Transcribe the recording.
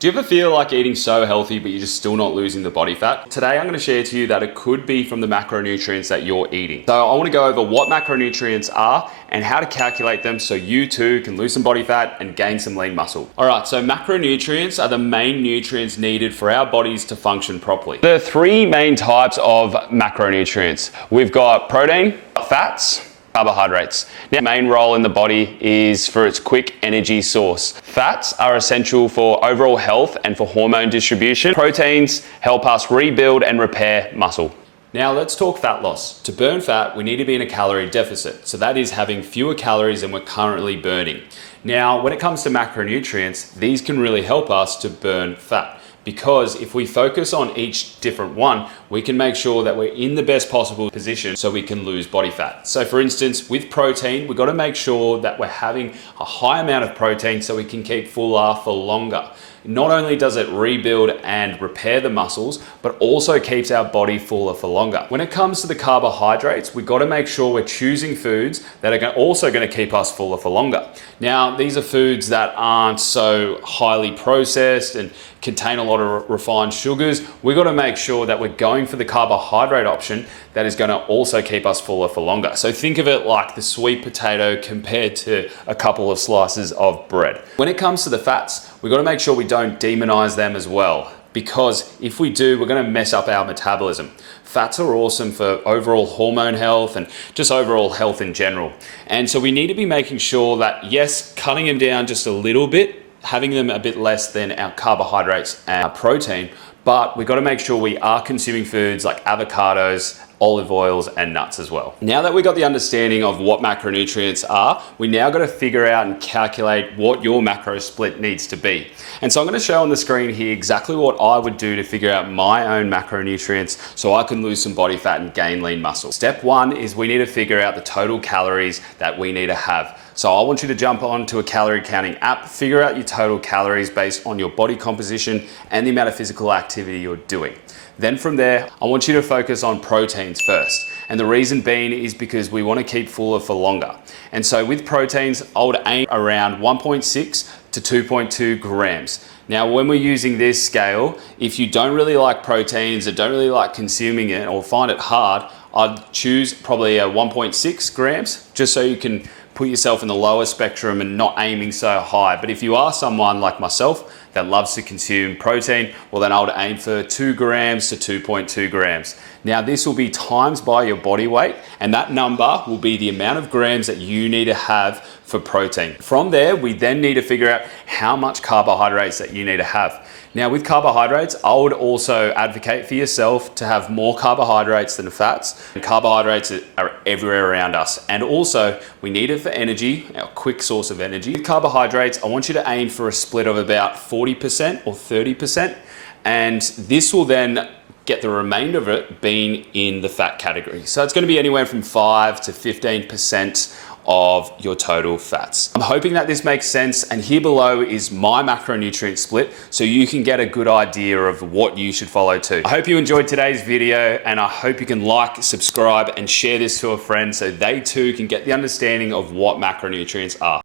Do you ever feel like eating so healthy, but you're just still not losing the body fat? Today, I'm gonna share to you that it could be from the macronutrients that you're eating. So I wanna go over what macronutrients are and how to calculate them so you too can lose some body fat and gain some lean muscle. All right, so macronutrients are the main nutrients needed for our bodies to function properly. There are three main types of macronutrients. We've got protein, fats, carbohydrates. Now, the main role in the body is for its quick energy source. Fats are essential for overall health and for hormone distribution. Proteins help us rebuild and repair muscle. Now let's talk fat loss. To burn fat, we need to be in a calorie deficit. So that is having fewer calories than we're currently burning. Now, when it comes to macronutrients, these can really help us to burn fat. Because if we focus on each different one, we can make sure that we're in the best possible position so we can lose body fat. So for instance, with protein, we've got to make sure that we're having a high amount of protein so we can keep fuller for longer. Not only does it rebuild and repair the muscles, but also keeps our body fuller for longer. When it comes to the carbohydrates, we've got to make sure we're choosing foods that are also going to keep us fuller for longer. Now, these are foods that aren't so highly processed and contain a lot of refined sugars. We've got to make sure that we're going for the carbohydrate option that is going to also keep us fuller for longer. So think of it like the sweet potato compared to a couple of slices of bread. When it comes to the fats, we've got to make sure we don't demonize them as well, because if we do, we're going to mess up our metabolism. Fats are awesome for overall hormone health and just overall health in general. And so we need to be making sure that, yes, cutting them down just a little bit, having them a bit less than our carbohydrates and our protein, but we've got to make sure we are consuming foods like avocados, olive oils, and nuts as well. Now that we got the understanding of what macronutrients are, we now got to figure out and calculate what your macro split needs to be. And so I'm going to show on the screen here exactly what I would do to figure out my own macronutrients so I can lose some body fat and gain lean muscle. Step one is we need to figure out the total calories that we need to have. So I want you to jump onto a calorie counting app, figure out your total calories based on your body composition and the amount of physical activity you're doing. Then from there, I want you to focus on proteins first. And the reason being is because we want to keep fuller for longer. And so with proteins, I would aim around 1.6 to 2.2 grams. Now, when we're using this scale, if you don't really like proteins or don't really like consuming it or find it hard, I'd choose probably a 1.6 grams, just so you can put yourself in the lower spectrum and not aiming so high. But if you are someone like myself that loves to consume protein, well then I would aim for 2 grams to 2.2 grams. Now this will be times by your body weight, and that number will be the amount of grams that you need to have for protein. From there, we then need to figure out how much carbohydrates that you need to have. Now with carbohydrates, I would also advocate for yourself to have more carbohydrates than fats. And carbohydrates are everywhere around us. And also, we need it for energy, our quick source of energy. With carbohydrates, I want you to aim for a split of about 40% or 30%. And this will then get the remainder of it being in the fat category. So it's going to be anywhere from 5 to 15% of your total fats. I'm hoping that this makes sense, and here below is my macronutrient split so you can get a good idea of what you should follow too. I hope you enjoyed today's video, and I hope you can like, subscribe, and share this to a friend so they too can get the understanding of what macronutrients are.